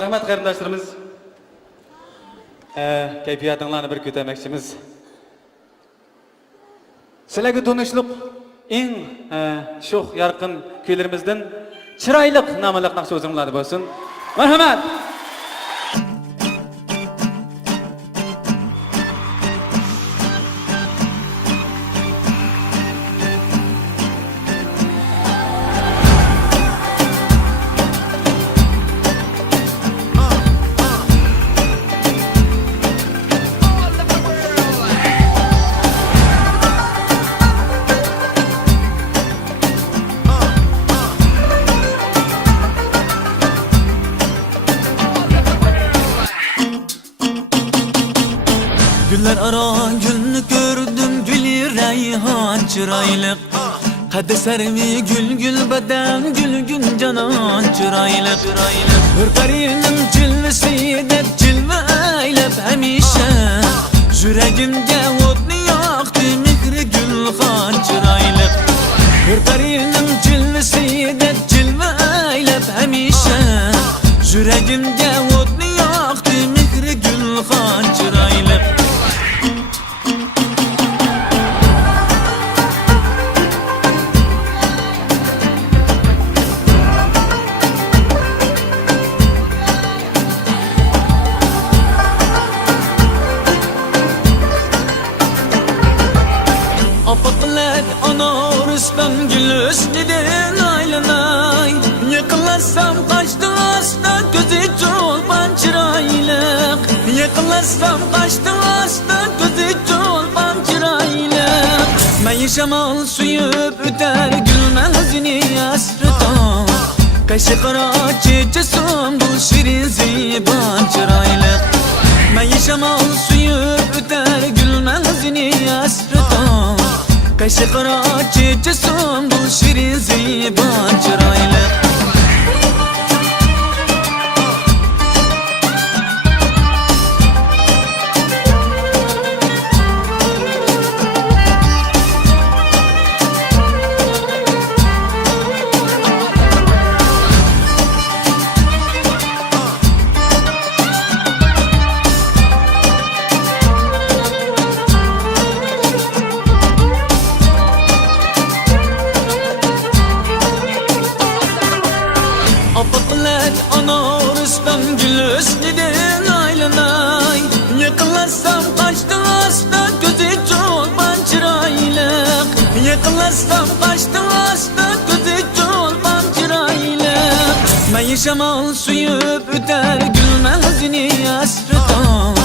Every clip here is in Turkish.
Rahmat qarindoshlarimiz. Kayfiyatlarni bir ko'tarmoqchimiz. Sizlarga tanishlik eng sho'x yorqin kuylarimizdan Chiroyliq nomli naqsh o'zinglarda bo'lsin. Marhamat. Güller ara gülünü gördüm gülü reyhan çıraylık Kadı servi gül gül beden gül gün canan çıraylık Hürperinin cilvesi de cilve eylep hemişe Yüreğimde odunu yaktı mikri gülhan çıraylık Hürperinin cilvesi de cilve eylep hemişe Yüreğimde odunu yaktı mikri gülhan çıraylık Apaklar ana Rüstem gül üstüden aylanay Yıkılarsam kaçtı hasta gözü çolpan çıraylık Yıkılarsam kaçtı hasta gözü çolpan çıraylık Ben şamal suyup üter gülmezini yasrıdan Kaşı kara çiçesim bu şirin ziban çıraylık Ben şamal suyup üter gülmezini yasrıdan Kaşı kara çiçesim bu şirin ziban çıraylık Apaklar ana Rüstem gül üstüden aylanay Yıkılarsam kaçtı hasta gözü çolpan çıraylık Yıkılarsam kaçtı hasta gözü çolpan çıraylık Ben şamal suyup üter gülmezini yasrıdan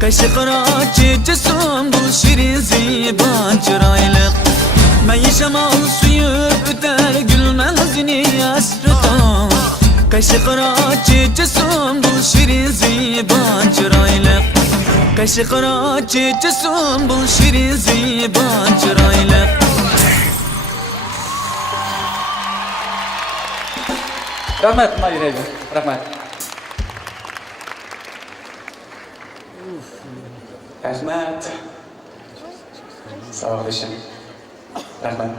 Kaşı kara çiçesim bu şirin ziban çıraylık Ben şamal suyup üter gülmezini yasrıdan Kaşı kara çiçesim bu şirin ziban çıraylık Kaşı kara çiçesim bu şirin ziban çıraylık Rahmat Mayra. Rahmat. Rahmat. Sağ olasın. Rahmat.